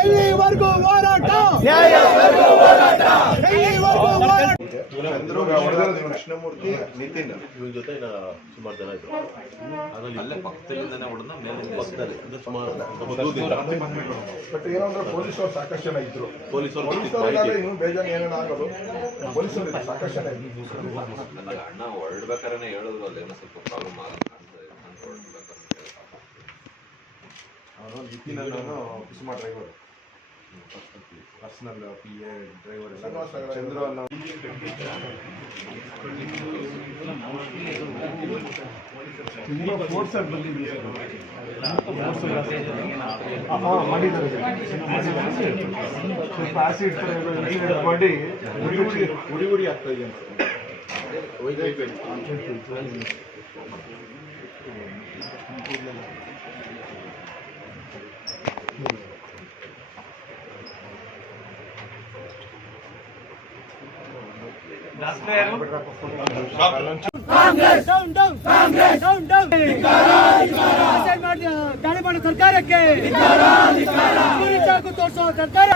ಎಲ್ಲಿವರೆಗೂ ಹೋರಾಟ, ಕೃಷ್ಣಮೂರ್ತಿ ನಿತಿನ್ ಇವನ ಜೊತೆ ಸುಮಾರು ಜನ ಇದ್ರು. ಅಲ್ಲೇ ಪಕ್ಕದಲ್ಲಿಂದನೇ ಹೊಡೆದ ಮೇಲೆ ಪಕ್ಕದಲ್ಲಿ ಅಂದ್ರೆ ಸುಮಾರು ಬಟ್ ಏನಂದ್ರೆ ಪೊಲೀಸರು ಸಾಕಷ್ಟು ಜನ ಇದ್ರು. ಪೊಲೀಸರು ಇನ್ನೂ ಬೇಜಾರು ಏನೇನು ಆಗೋದು. ಪೊಲೀಸರು ಸಾಕಷ್ಟು ಜನ ಇದ್ರು. ನನಗೆ ಅಣ್ಣ ಹೊರಡ್ಬೇಕಾದ್ರೆ ಹೇಳಿದ್ರು ಅಲ್ಲಿ ಏನೋ ಸ್ವಲ್ಪ ಪ್ರಾಬ್ಲಮ್ ಆಗುತ್ತೆ ಅಂತ ಅವನು ನಿತಿನ್ ಕುಸುಮ ಡ್ರೈವರ್, ಪರ್ಸನಲ್ PA ಡ್ರೈವರ್ ಚಂದ್ರ ಅನ್ನೋ ಫೋರ್ಸ್ ಆಗಿ ಬಂದಿದ್ದೀವಿ ಸ್ವಲ್ಪ ಆಸಿಡ್ ಮಾಡಿ ಉಡಿ ಉಡಿ ಆಗ್ತಾ ಇದೆ ಅಂತ. ದಾಳಿ ಮಾಡೋ ಸರ್ಕಾರಕ್ಕೆ ತೋರಿಸೋ ಸರ್ಕಾರ